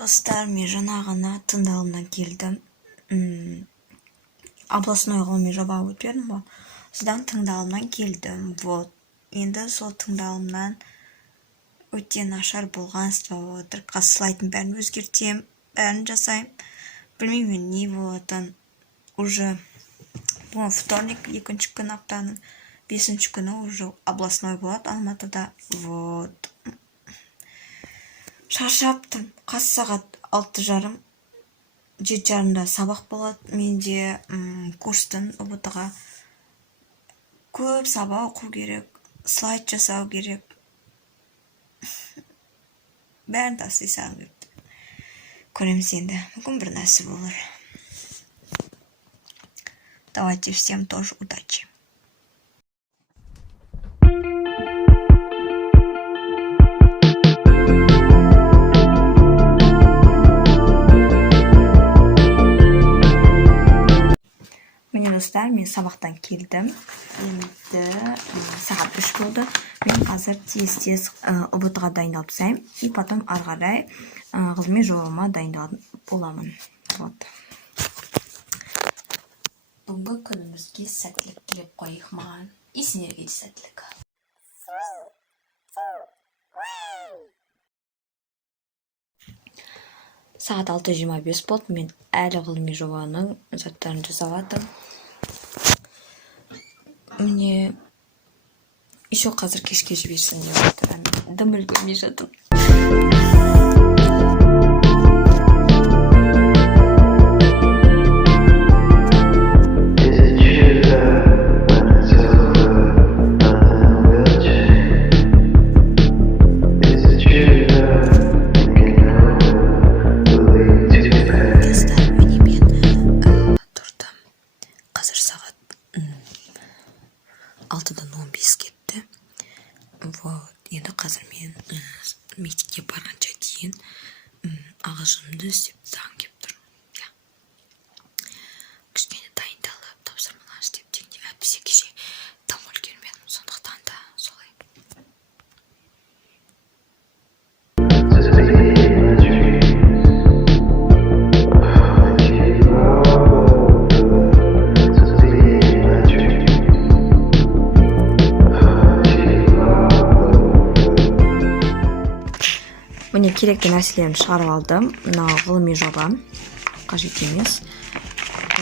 Достар, мен жаңа ғана тыңдалымнан келдім. Областной ғылыми жоба өтпедім ғой. Содан тыңдалымнан келдім. Вот. Енді сол тыңдалымнан өте нашар болған болып отыр. Қазір слайдтың бәрін өзгертем, бәрін жасайм. Білмеймін, не болатын. Уже бүгін вторник, екінші күн аптаның 5-ші күні уже областной болады Алматыда. Вот. Шаршаптым. Қас сағат 6:30, 7:30 сабақ болады. Менде курстың ұбытыға көп сабақ оқу керек, слайд жасау керек. Бәрін тасисам деп. Көреміз енді. Мүмкін бір нәрсе болар. Давайте всем тоже удачи. Міне достар, мен сабақтан келдім. Енді сағат 3 болды. Мен қазір тез ұбытыға дайындалып тастаймын. И потом ары қарай ғылыми жобама дайындалып боламын. Вот. Бүгінгі күнімізге сәттілік тілеп қойық маған. И сендерге де сәттілік. Сағат 6:25 болды. Мен әлі ғылыми жобаның заттарын жасап жатырмын. Мне еще қазір кешке жіберсін деп отырам. Дым үлгермей жатырмын. Қазір сағат 6:15 кетті. Вот. Енді қазір мен мектепке барғанша дейін ағылшынымды істеп таң кеп тұрмын. Кішкене дайындалып, тапсырмалар істеп дегенде әйтпесе кеше там үлгермедім, сондықтан да солай. Міне керекті нәрселерімді шығарып алдым. Мынау ғылыми жоба, қажет емес.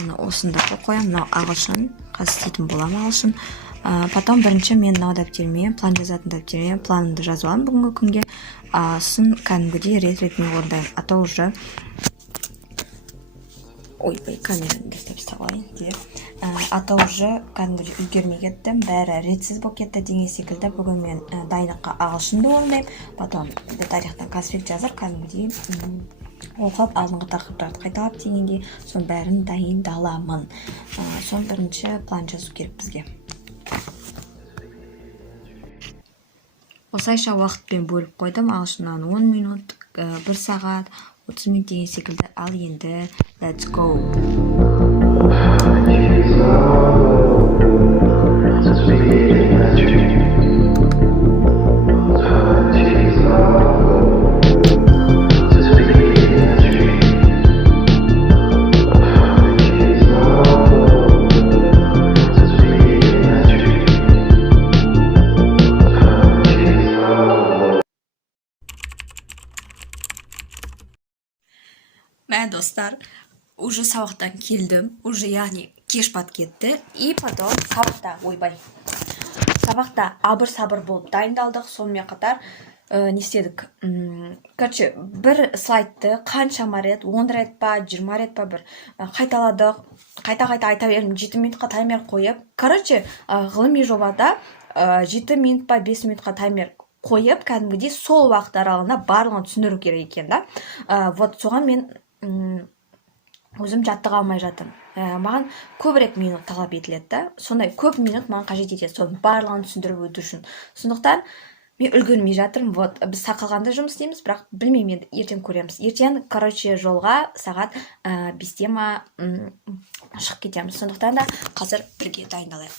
Оны осында қоямын. Мынау ағылшын, қазір істейтін боламын ағылшын. Потом бірінші мен мынау дәптеріме, план жазатын дәптеріме планымды жазып аламын бүгінгі күнге. Сосын кәдімгідей рет-ретімен орындаймын. А то уже камераны дұрыстап ұстап алайын деп. А то уже кәдімгідей үлгермей кеттім, бәрі ретсіз болып кетті деген секілді. Бүгін мен дайындыққа ағылшынды орындаймын. Потом тарихтан конспект жазып, кәдімгідей оқып, алдыңғы тақырыптарды қайталап дегенде, соның бәрін дайындаламын. Соның бірінші план жазу керек бізге. Осылайша уақытпен бөліп қойдым. Ағылшыннан 10 минут, 1 сағат, 30 минут деген секілді. Ал енді let's go. Мә достар, уже сабақтан келдім, уже яғни кеш бат кетті. И потом сабақта абыр-сабыр болып дайындалдық. Сонымен қатар не істедік? Короче, бір слайдты қаншама рет, 10 рет па, 20 рет па бір қайталадық. Қайта-қайта айта бердім, 7 минутқа таймер қойып. Короче, ғылыми жобада 7 минут па, 5 минутқа таймер қойып, кәдімгідей сол уақыт аралығында барлығын түсіндіру керек екен да. Вот соған мен өзім жаттыға алмай жатырмын. Маған көбірек минут талап етіледі да. Сондай көп минут маған қажет етеді, соның барлығын түсіндіріп өту үшін. Сондықтан мен үлгермей жатырмын. Вот біз сақалғанда жұмыс істейміз, бірақ білмеймін, енді ертең көреміз. Ертең, короче, жолға сағат 5-те ма шығып кетеміз. Сондықтан да қазір бірге дайындалайық.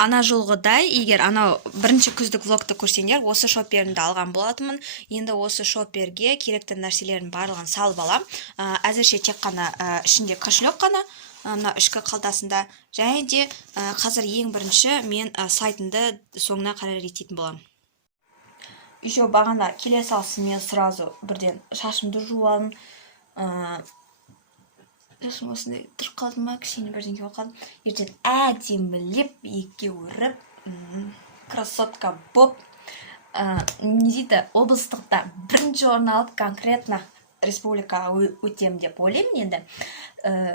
ана жолғыдай, егер анау бірінші күздік влогты көрсеңдер, осы шоперімді алған болатынмын. Енді осы шоперге керекті нәрселерін барлығын салып алам. Әзірше тек қана ішінде кошелек қана, мына ішкі қалтасында, және де қазір ең бірінші мен сайтымды соңына қарай реттейтін боламын. Еще бағана келе салсын, мен сразу бірден шашымды жуып алдым. Шашым осындай тұрып қалды ма, кішкене бірдеңке болып қалды. Ертең әдемілеп, екке өріп, красотка боп, не дейді, облыстықта бірінші орын алып, конкретно республикаға өтем деп ойлаймын енді.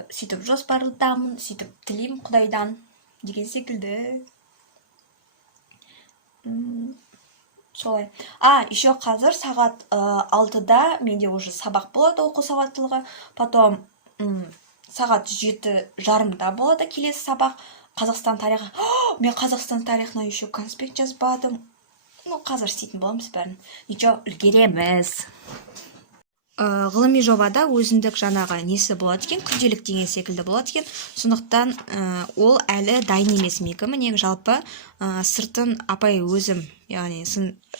Сөйтіп жоспарлытамын, сөйтіп тілеймін Құдайдан деген секілді. Солай. Еще қазір сағат 6-да менде уже сабақ болады, оқу сауаттылығы. Потом сағат 7:30-да болады келесі сабақ. Қазақстан тарихы. Мен Қазақстан тарихына еще конспект жазбадым. Қазір істейтін боламыз бәрін. Ничего, үлгереміз. Ғылыми жобада өзіндік жаңағы несі болады екен, күнделік деген секілді болады екен. Сондықтан ол әлі дайын емес менікі. Міне жалпы сыртын апай өзім, яғни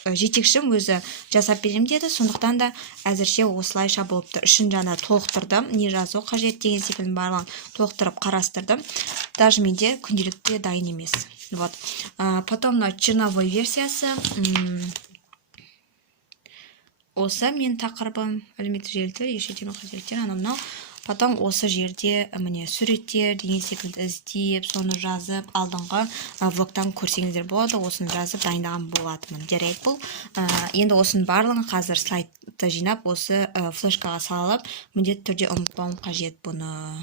жетекшім өзі жасап берем деді. Сондықтан да әзірше осылайша болыпты. Үшін жаңа толықтырдым, не жазу қажет деген секілді барлығын толықтырып қарастырдым. Даже менде күнделікте дайын емес. Вот. Потом черновой версиясы. Осы мен тақырыбым әлеуметтік желілер, еш тема қателіктер, анау. Потом осы жерде міне суреттер деген секілді іздеп, соны жазып, алдыңғы влогтан көрсеңіздер болады. Осыны жазып дайындаған болатынмын. Жарайды бұл. Енді осының барлығын қазір слайдты жинап, осы флешкаға салып, міндетті түрде ұмытпауым қажет бұны.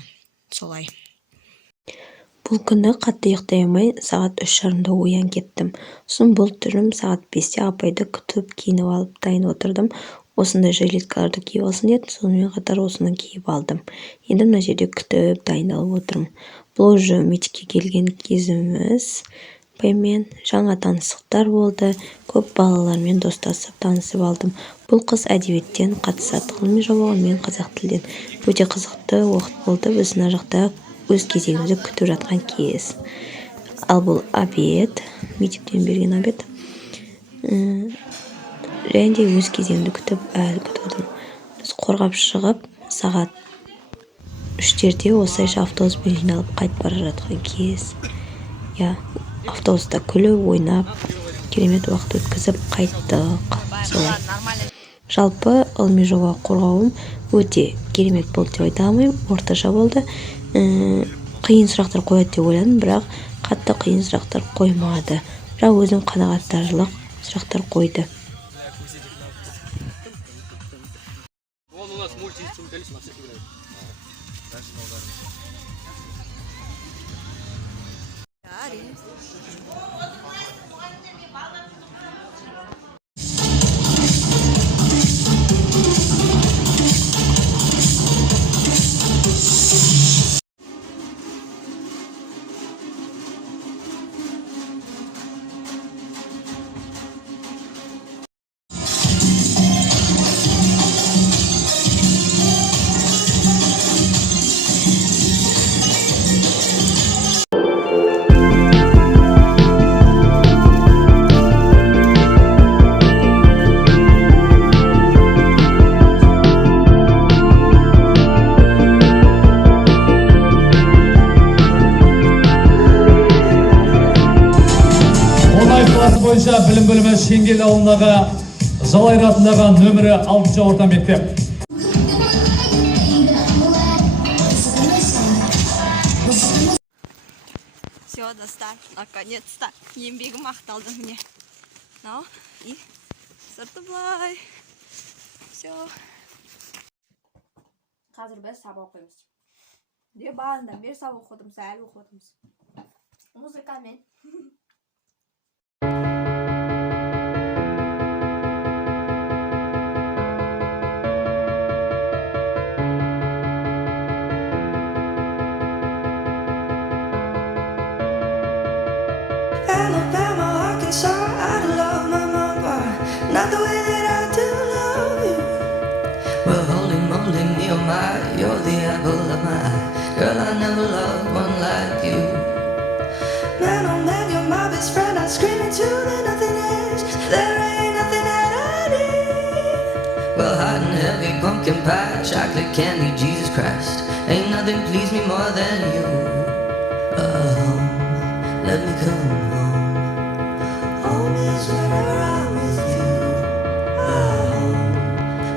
Солай. Бұл күні қатты ұйықтай алмай, сағат 3:30-да оян кеттім. Сосын бұл түрім сағат 5-те апайды күтіп, киініп алып, дайын отырдым. Осындай жилеткаларды киіп алсын дедім, сонымен қатар осыны киіп алдым. Енді мына жерде күтіп, дайындалып отырмын. Бұл уже мектепке келген кезіміз. Апаймен жаңа танысықтар болды. Көп балалармен достасып, танысып алдым. Бұл қыз әдебиеттен қатысады, ғылыми жобаға, мен қазақ тілден. Өте қызықты уақыт болды. Біз мына жақта өз кезегімізді күтіп жатқан кез. Ал бұл обед, мектептен берген обед. Және де өз кезегімді күтіп, әлі күтіп отырмын. Біз қорғап шығып, сағат 3-терде осылайша автобуспен жиналып қайтып бара жатқан кез. Автобуста күліп, ойнап, керемет уақыт өткізіп қайттық. Солай. Жалпы ғылыми жоба қорғауым өте керемет болды деп айта алмаймын, орташа болды. Қиын сұрақтар қояды деп ойладым, бірақ қатты қиын сұрақтар қоймады. Бірақ өзім қанағаттанарлық сұрақтар қойды. Бойынша білім бөлімі Шеңгел ауылындағы Жалайыр атындағы нөмірі 6-шы орта мектеп. Все, достар, наконец-то. Еңбегім ақталды міне. И сырты былай. Все. Қазір біз сабақ оқимыз. Бағанадан бері сабақ оқыдымыз, әлі оқыдымыз. Музыкамен. Alabama, Arkansas, I love my mama, not the way that I do love you. Well, holy moly, me oh my, you're the apple of my eye. Girl, I never loved one like you. Man, oh man, you're my pumpkin pie, chocolate candy, Jesus Christ. Ain't nothing please me more than you. Home, let me come home. Home is wherever I'm with you. Home,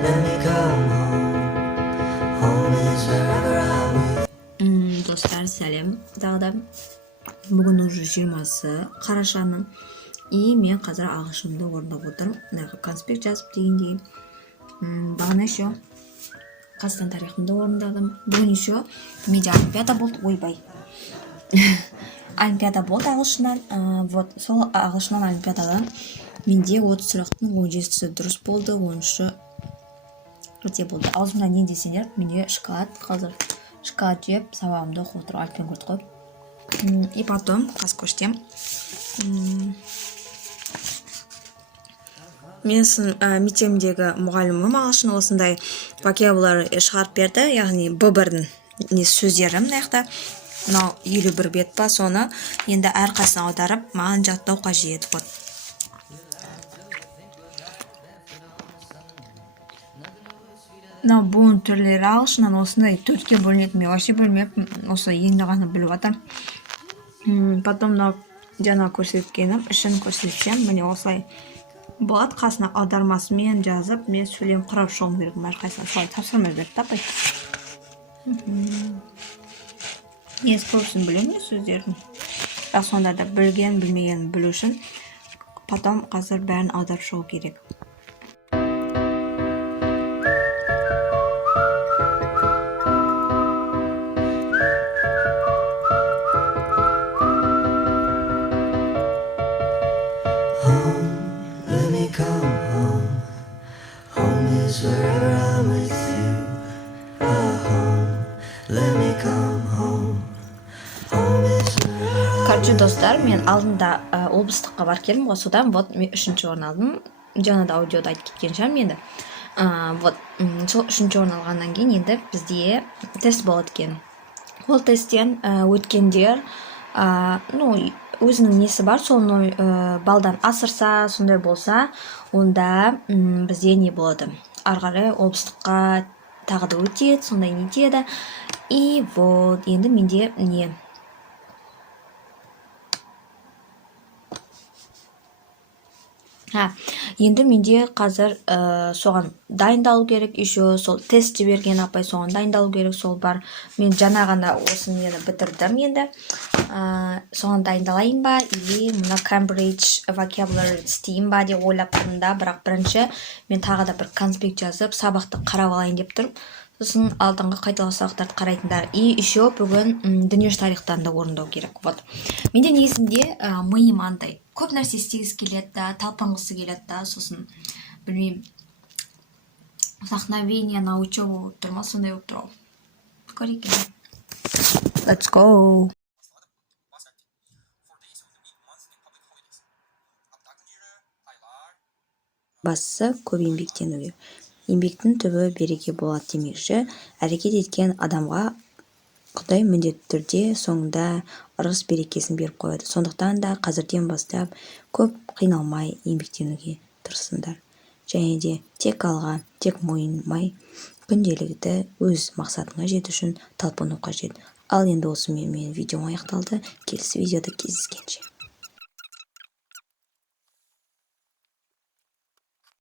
let me come home. Home is wherever I'm with you. Достар, сәлем. Тағы да бүгін уже 20-сы қарашаның. И мен қазір ағылшынды орындап отырмын. Конспект жазып дегендей. Бағана еще Қазақстан тарихымды орындадым. Бүгін еще менде олимпиада болды. Ойбай. Олимпиада болды ағылшыннан. Вот сол ағылшыннан олимпиададан менде 30 сұрақтың 17-сі дұрыс болды, 13-ші өте болды. Аузымда не десеңдер, менде шоколад қазір. Шоколад жеп, сабағымды оқып отырып альпен көрді қойып. И потом қасқоштем. Менің мектебімдегі мұғалімім ағылшын осындай vocabulary шығарып берді, яғни Б1-дің сөздері мына жақта. Мынау 51 бет па, соны енді әрқайсысын аударып, маған жаттау қажет. Вот. Мынау буын түрлері ағылшыннан осындай төртке бөлінеді, мен вообще бөлмеппін, осы енді ғана біліп жатырмын. Потом мынау жаңа көрсеткенім, ішін көрсетсем, міне осылай болады, қасына аудармасымен жазып, мен сөйлем құрап шығуым керек, әрқайсына солай тапсырма берді тапай. Ес көбісін білемін сөздердің. Бірақ сонда да білген, білмеген білу үшін потом қазір бәрін аударып шығу керек. Let me come home. Home is wherever I'm with you. Home, let me come home. Home is wherever. Короче, достар, мен алдында облыстыққа барып келдім ғой, содан вот мен 3-ші орын алдым. Жаңа да аудиода айтып кеткен шығармын енді. Вот сол 3-ші орын алғаннан кейін енді бізде тест болады екен. Ол тесттен өткендер, өзінің несі бар, сол балдан асырса, сондай болса, онда бізде не болады? Ары қарай облыстыққа тағы да өтеді, сондай не етеді. И вот енді менде не? Енді менде қазір соған дайындалу керек, еще сол тест жіберген апай соған дайындалу керек, сол бар. Мен жаңа ғана осыны бітірдім енді. Соған дайындалайын ба, или мұна Cambridge vocabulary істейін ба деп ойлап тұрмын да, бірақ бірінші мен тағы да бір конспект жазып, сабақты қарап алайын деп тұрмын. Сосын алдыңғы қайталау сабақтарды қарайтындар. И еще бүгін дүниежүзі тарихтан да орындау керек. Вот. Менде негізінде миым андай көп нәрсе істегісі келеді да, талпынғысы келеді да, сосын білмеймін, вдохновение на учебу болып тұр ма, сондай болып тұр. Көрейік. Let's go. Бастысы көп еңбектенуге. Еңбектің түбі береке болады демекші, әрекет еткен адамға Құдай міндетті түрде соңында ырыс берекесін беріп қояды. Сондықтан да қазірден бастап көп қиналмай еңбектенуге тырысыңдар. Және де тек алға, тек мойымай, күнделікті өз мақсатыңа жету үшін талпыну қажет. Ал енді осымен менің видеом аяқталды. Келесі видеода кездескенше.